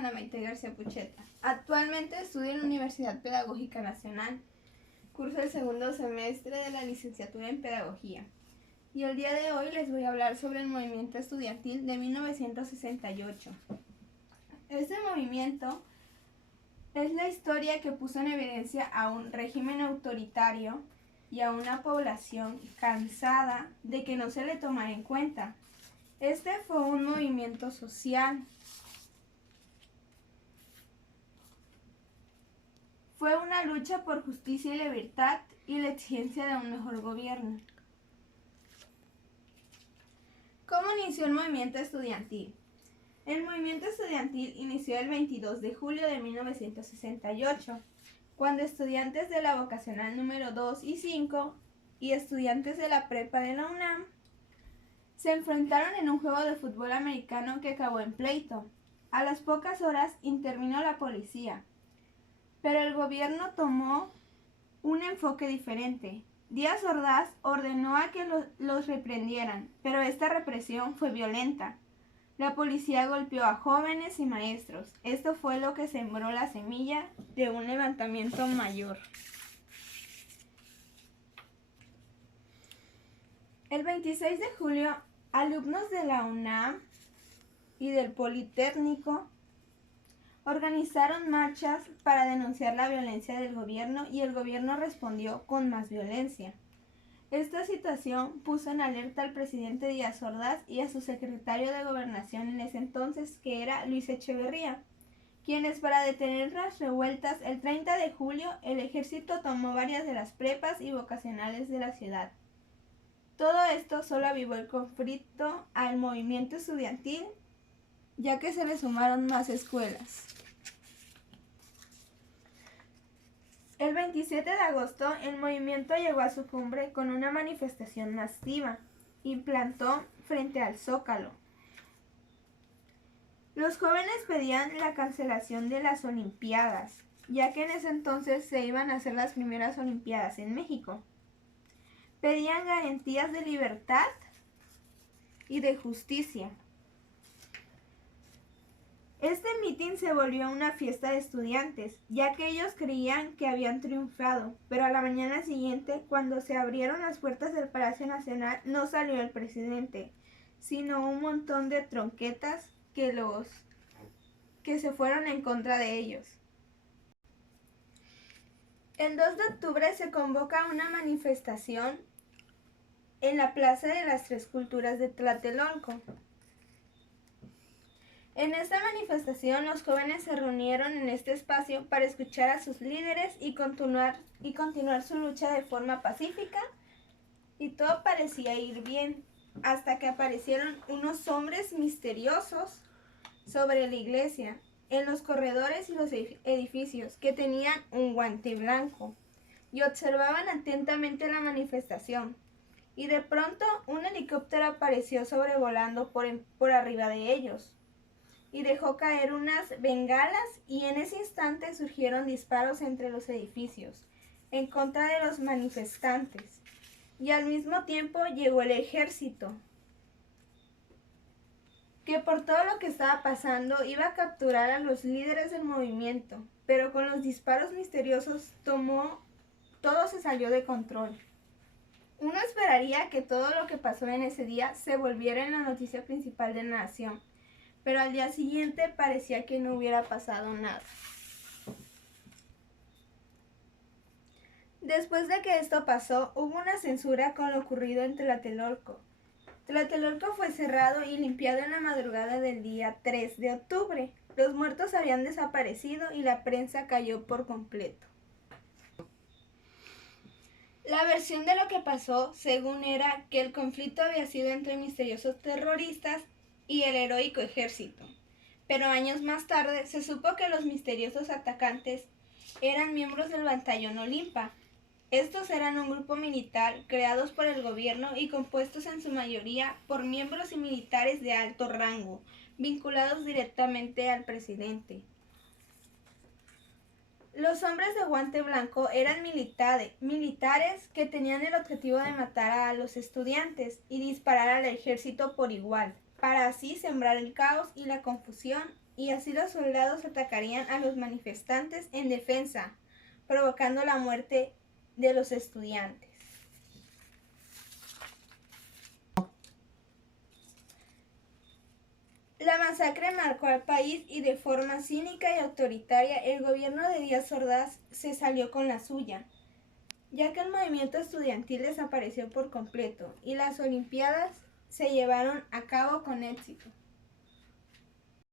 Ana Maite García Pucheta. Actualmente estudio en la Universidad Pedagógica Nacional. Curso el segundo semestre de la licenciatura en Pedagogía. Y el día de hoy les voy a hablar sobre el movimiento estudiantil de 1968. Este movimiento es la historia que puso en evidencia a un régimen autoritario y a una población cansada de que no se le tomara en cuenta. Este fue un movimiento social. Fue una lucha por justicia y libertad y la exigencia de un mejor gobierno. ¿Cómo inició el movimiento estudiantil? El movimiento estudiantil inició el 22 de julio de 1968, cuando estudiantes de la vocacional número 2 y 5 y estudiantes de la prepa de la UNAM se enfrentaron en un juego de fútbol americano que acabó en pleito. A las pocas horas intervino la policía, pero el gobierno tomó un enfoque diferente. Díaz Ordaz ordenó a que los reprendieran, pero esta represión fue violenta. La policía golpeó a jóvenes y maestros. Esto fue lo que sembró la semilla de un levantamiento mayor. El 26 de julio, alumnos de la UNAM y del Politécnico organizaron marchas para denunciar la violencia del gobierno y el gobierno respondió con más violencia. Esta situación puso en alerta al presidente Díaz Ordaz y a su secretario de Gobernación en ese entonces, que era Luis Echeverría, quienes para detener las revueltas el 30 de julio el ejército tomó varias de las prepas y vocacionales de la ciudad. Todo esto solo avivó el conflicto al movimiento estudiantil, ya que se le sumaron más escuelas. El 27 de agosto, el movimiento llegó a su cumbre con una manifestación masiva y plantó frente al Zócalo. Los jóvenes pedían la cancelación de las Olimpiadas, ya que en ese entonces se iban a hacer las primeras Olimpiadas en México. Pedían garantías de libertad y de justicia. Este mitin se volvió una fiesta de estudiantes, ya que ellos creían que habían triunfado, pero a la mañana siguiente, cuando se abrieron las puertas del Palacio Nacional, no salió el presidente, sino un montón de tronquetas que se fueron en contra de ellos. El 2 de octubre se convoca una manifestación en la Plaza de las Tres Culturas de Tlatelolco. En esta manifestación los jóvenes se reunieron en este espacio para escuchar a sus líderes y continuar su lucha de forma pacífica, y todo parecía ir bien, hasta que aparecieron unos hombres misteriosos sobre la iglesia, en los corredores y los edificios, que tenían un guante blanco y observaban atentamente la manifestación. Y de pronto un helicóptero apareció sobrevolando por arriba de ellos y dejó caer unas bengalas, y en ese instante surgieron disparos entre los edificios en contra de los manifestantes, y al mismo tiempo llegó el ejército, que por todo lo que estaba pasando iba a capturar a los líderes del movimiento, pero con los disparos misteriosos todo se salió de control. Uno esperaría que todo lo que pasó en ese día se volviera en la noticia principal de la nación, pero al día siguiente parecía que no hubiera pasado nada. Después de que esto pasó, hubo una censura con lo ocurrido en Tlatelolco. Tlatelolco fue cerrado y limpiado en la madrugada del día 3 de octubre. Los muertos habían desaparecido y la prensa cayó por completo. La versión de lo que pasó, según era que el conflicto había sido entre misteriosos terroristas y el heroico ejército, pero años más tarde se supo que los misteriosos atacantes eran miembros del Batallón Olimpa. Estos eran un grupo militar creados por el gobierno y compuestos en su mayoría por miembros y militares de alto rango, vinculados directamente al presidente. Los hombres de guante blanco eran militares que tenían el objetivo de matar a los estudiantes y disparar al ejército por igual. para así sembrar el caos y la confusión, y así los soldados atacarían a los manifestantes en defensa, provocando la muerte de los estudiantes. La masacre marcó al país y de forma cínica y autoritaria el gobierno de Díaz Ordaz se salió con la suya, ya que el movimiento estudiantil desapareció por completo y las Olimpiadas se llevaron a cabo con éxito.